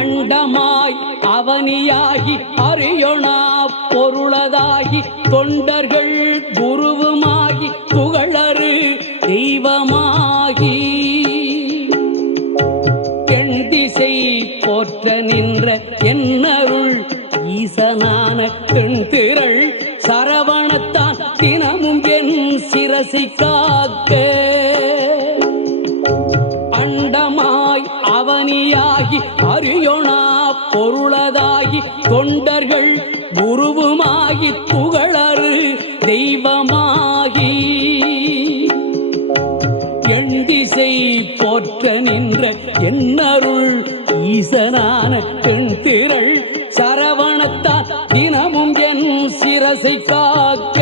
அண்டமாய் அவனியாகி அறியொணா பொருளதாகி தொண்டர்கள் குருவுமாகி புகழறு தெய்வமாகி எண்திசை போற்ற நின்ற என்னருள் ஈசனான தென்திரள் சரவணத்தான் தினமும் என் சிரசை காக்க அண்டமாய் அவனியாகி அறியொணா பொருளதாகி தொண்டர்கள் குருவுமாகி புகழறு தெய்வமாகி எண்திசை போற்ற நின்ற என்னருள் ஈசனான தென்திரள் சரவணத்தான் தினமும் என் சிரசை காக்க